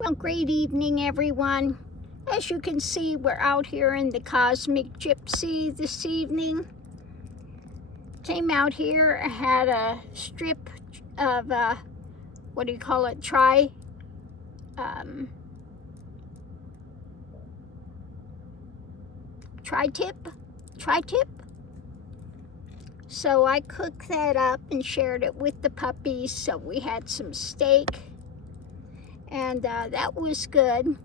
Well, great evening, everyone. As you can see, we're out here in the Cosmic Gypsy this evening. Came out here, had a strip of, what do you call it, tri-tip. So I cooked that up and shared it with the puppies. So we had some steak, and that was good.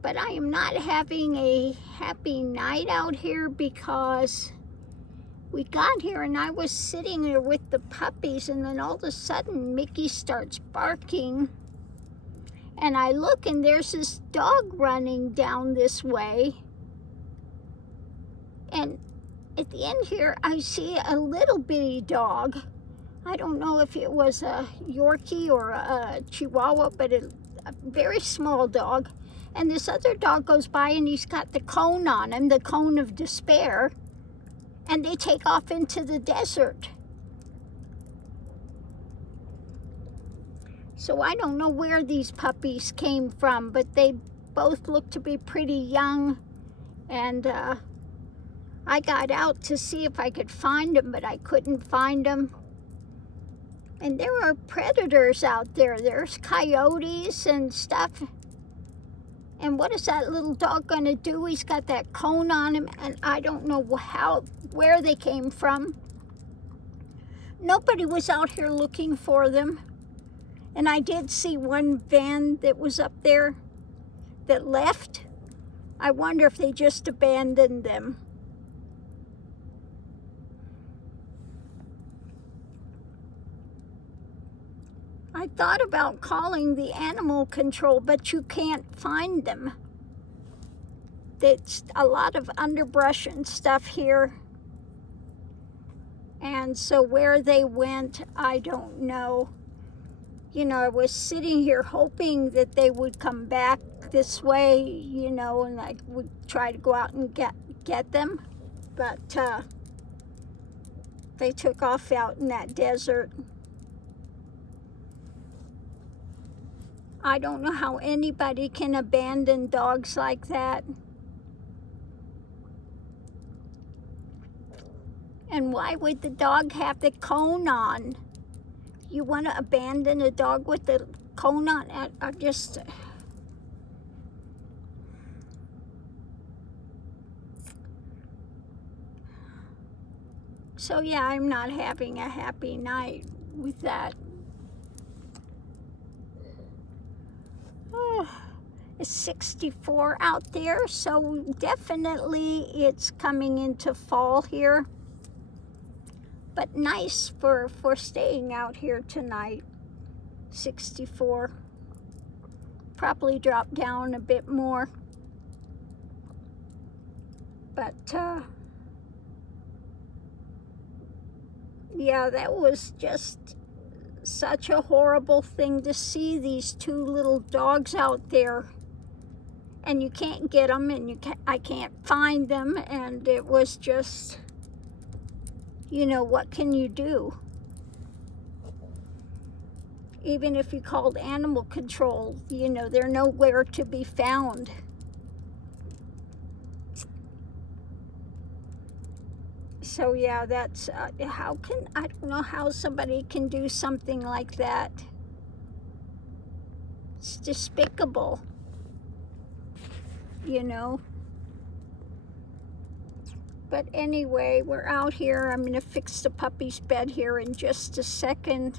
But I am not having a happy night out here because we got here and I was sitting there with the puppies, and then all of a sudden Mickey starts barking, and I look and there's this dog running down this way, and at the end here I see a little bitty dog. I don't know if it was a Yorkie or a Chihuahua, but a very small dog. And this other dog goes by and he's got the cone on him, the cone of despair, and they take off into the desert. So I don't know where these puppies came from, but they both look to be pretty young, and I got out to see if I could find them, but I couldn't find them. And there are predators out there. There's coyotes and stuff. And what is that little dog going to do? He's got that cone on him, and I don't know where they came from. Nobody was out here looking for them. And I did see one van that was up there that left. I wonder if they just abandoned them. I thought about calling the animal control, but you can't find them. It's a lot of underbrush and stuff here. And so where they went, I don't know. You know, I was sitting here hoping that they would come back this way, you know, and I would try to go out and get them. But they took off out in that desert. I don't know how anybody can abandon dogs like that. And why would the dog have the cone on? You want to abandon a dog with the cone on? I just... So yeah, I'm not having a happy night with that. It's 64 out there, so definitely it's coming into fall here. But nice for staying out here tonight. 64. Probably drop down a bit more. But yeah, that was just such a horrible thing to see, these two little dogs out there, and you can't get them, and I can't find them, and it was just, you know, what can you do? Even if you called animal control, you know, they're nowhere to be found. So yeah, that's, I don't know how somebody can do something like that. It's despicable, you know. But anyway, we're out here. I'm gonna fix the puppy's bed here in just a second.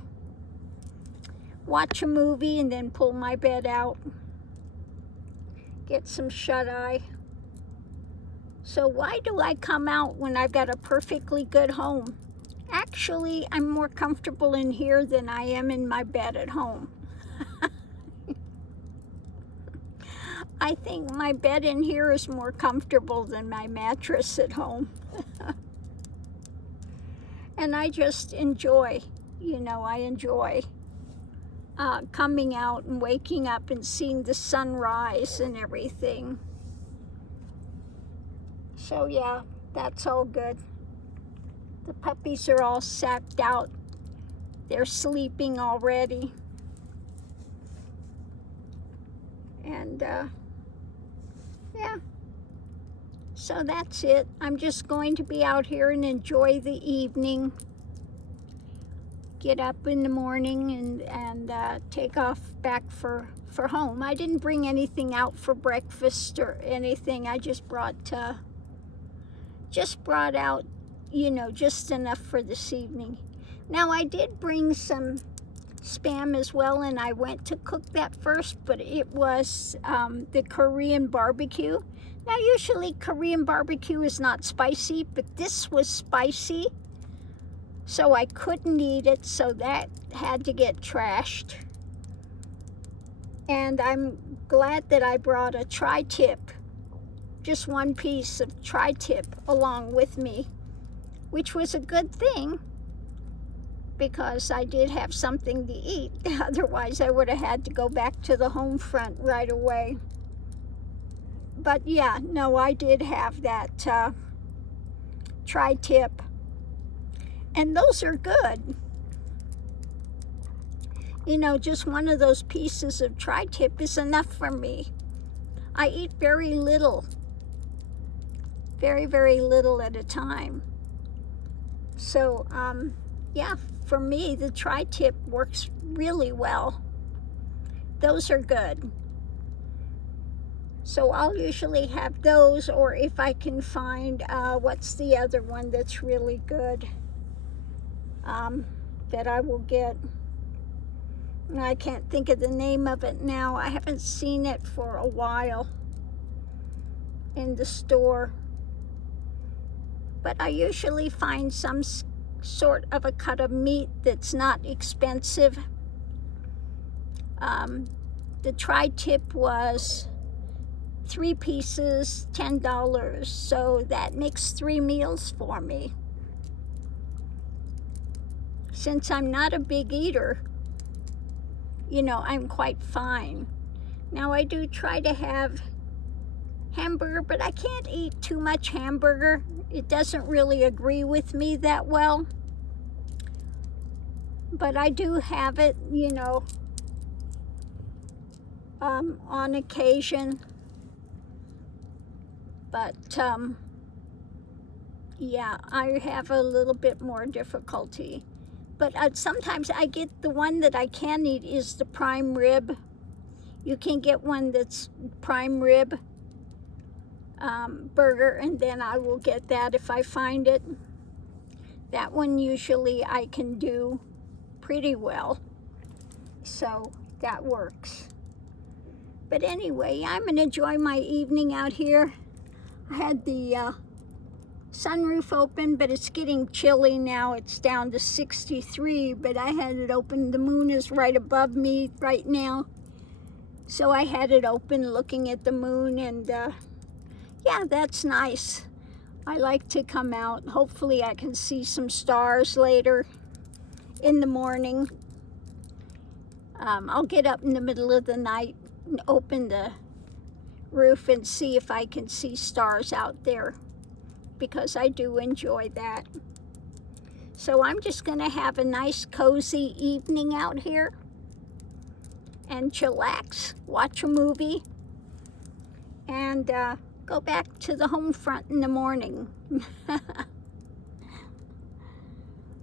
Watch a movie and then pull my bed out. Get some shut-eye. So why do I come out when I've got a perfectly good home? Actually, I'm more comfortable in here than I am in my bed at home. I think my bed in here is more comfortable than my mattress at home. And I just enjoy, you know, I enjoy coming out and waking up and seeing the sunrise and everything. So yeah, that's all good. The puppies are all sacked out. They're sleeping already. And yeah, so that's it. I'm just going to be out here and enjoy the evening. Get up in the morning and take off back for home. I didn't bring anything out for breakfast or anything. I just brought out, you know, just enough for this evening. Now I did bring some Spam as well, and I went to cook that first, but it was the Korean barbecue. Now usually Korean barbecue is not spicy, but this was spicy, so I couldn't eat it, so that had to get trashed. And I'm glad that I brought a tri-tip, just one piece of tri-tip along with me, which was a good thing, because I did have something to eat. Otherwise, I would have had to go back to the home front right away. But yeah, no, I did have that tri-tip, and those are good. You know, just one of those pieces of tri-tip is enough for me. I eat very little, very, very little at a time. So, yeah, for me, the tri-tip works really well. Those are good. So I'll usually have those, or if I can find, what's the other one that's really good, that I will get. I can't think of the name of it now. I haven't seen it for a while in the store. But I usually find some sort of a cut of meat that's not expensive. The tri-tip was 3 pieces, $10, so that makes 3 meals for me. Since I'm not a big eater, you know, I'm quite fine. Now I do try to have hamburger, but I can't eat too much hamburger. It doesn't really agree with me that well. But I do have it, you know, on occasion. But yeah, I have a little bit more difficulty. But sometimes I get the one that I can eat is the prime rib. You can get one that's prime rib burger, and then I will get that if I find it. That one usually I can do pretty well, so that works. But anyway, I'm gonna enjoy my evening out here. I had the sunroof open, but it's getting chilly now. It's down to 63, but I had it open. The moon is right above me right now, so I had it open looking at the moon, and yeah, that's nice. I like to come out. Hopefully I can see some stars later in the morning. I'll get up in the middle of the night and open the roof and see if I can see stars out there, because I do enjoy that. So I'm just gonna have a nice cozy evening out here and chillax, watch a movie, and go back to the home front in the morning.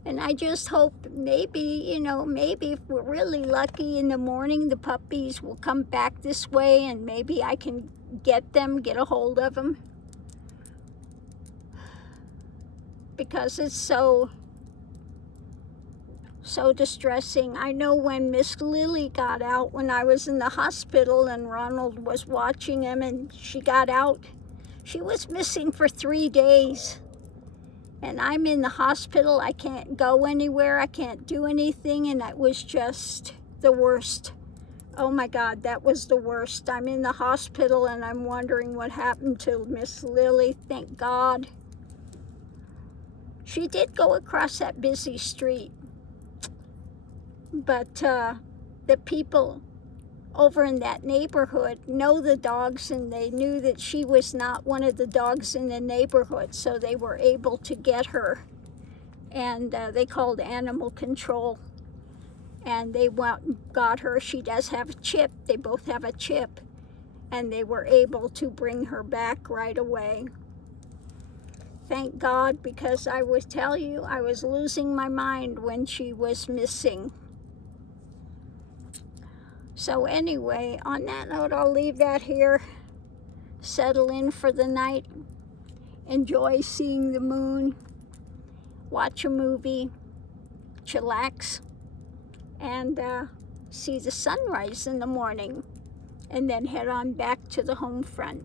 And I just hope maybe, you know, maybe if we're really lucky in the morning, the puppies will come back this way, and maybe I can get a hold of them. Because it's so distressing. I know when Miss Lily got out when I was in the hospital and Ronald was watching him, and she got out, she was missing for 3 days. And I'm in the hospital. I can't go anywhere. I can't do anything. And that was just the worst. Oh my God, that was the worst. I'm in the hospital and I'm wondering what happened to Miss Lily. Thank God. She did go across that busy street. But the people over in that neighborhood know the dogs, and they knew that she was not one of the dogs in the neighborhood, so they were able to get her. And they called animal control, and they went and got her. She does have a chip. They both have a chip. and they were able to bring her back right away. Thank God, because I would tell you, I was losing my mind when she was missing. So anyway, on that note, I'll leave that here. Settle in for the night. Enjoy seeing the moon. Watch a movie. Chillax. And see the sunrise in the morning. And then head on back to the home front.